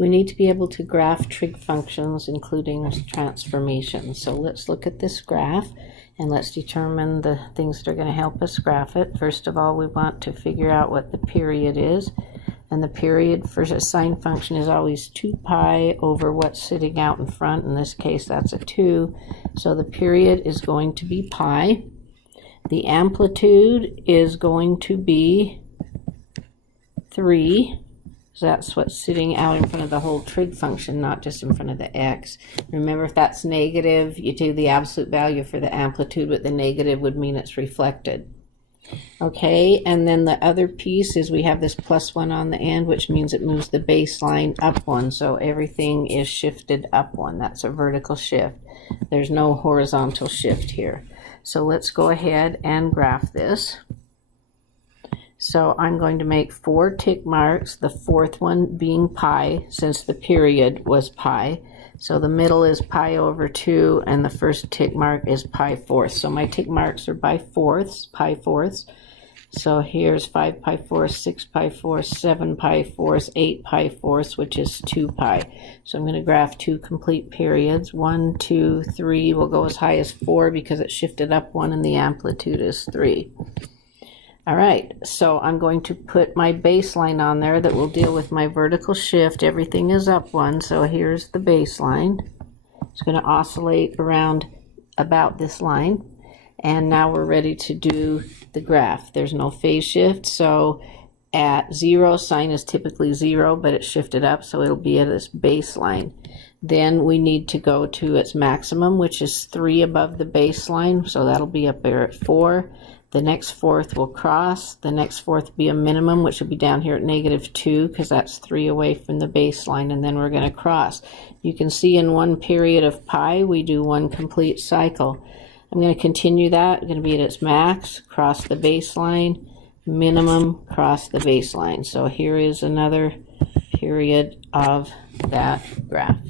we need to be able to graph trig functions, including transformations. So let's look at this graph and let's determine the things that are going to help us graph it. First of all, we want to figure out what the period is. And the period for a sine function is always 2 pi over what's sitting out in front. In this case, that's a 2. So the period is going to be pi. The amplitude is going to be 3. So that's what's sitting out in front of the whole trig function, not just in front of the x. Remember, if that's negative, you do the absolute value for the amplitude, but the negative would mean it's reflected. Okay, and then the other piece is we have this +1 on the end, which means it moves the baseline up 1. So everything is shifted up 1. That's a vertical shift. There's no horizontal shift here. So let's go ahead and graph this. So I'm going to make 4 tick marks, the fourth one being pi, since the period was pi. So the middle is pi over 2, and the first tick mark is pi fourths. So my tick marks are by fourths, pi fourths. So here's 5 pi fourths, 6 pi fourths, 7 pi fourths, 8 pi fourths, which is 2 pi. So I'm going to graph 2 complete periods. 1, 2, 3. We'll go as high as 4 because it shifted up 1 and the amplitude is 3. All right, so I'm going to put my baseline on there that will deal with my vertical shift. Everything is up 1, so here's the baseline. It's going to oscillate around about this line. And now we're ready to do the graph. There's no phase shift, so at 0, sine is typically 0, but it's shifted up, so it'll be at its baseline. Then we need to go to its maximum, which is 3 above the baseline, so that'll be up there at 4. The next fourth will cross. The next fourth will be a minimum, which will be down here at -2, because that's 3 away from the baseline, and then we're going to cross. You can see in one period of pi, we do 1 complete cycle. I'm going to continue that. It's going to be at its max, cross the baseline, minimum, cross the baseline. So here is another period of that graph.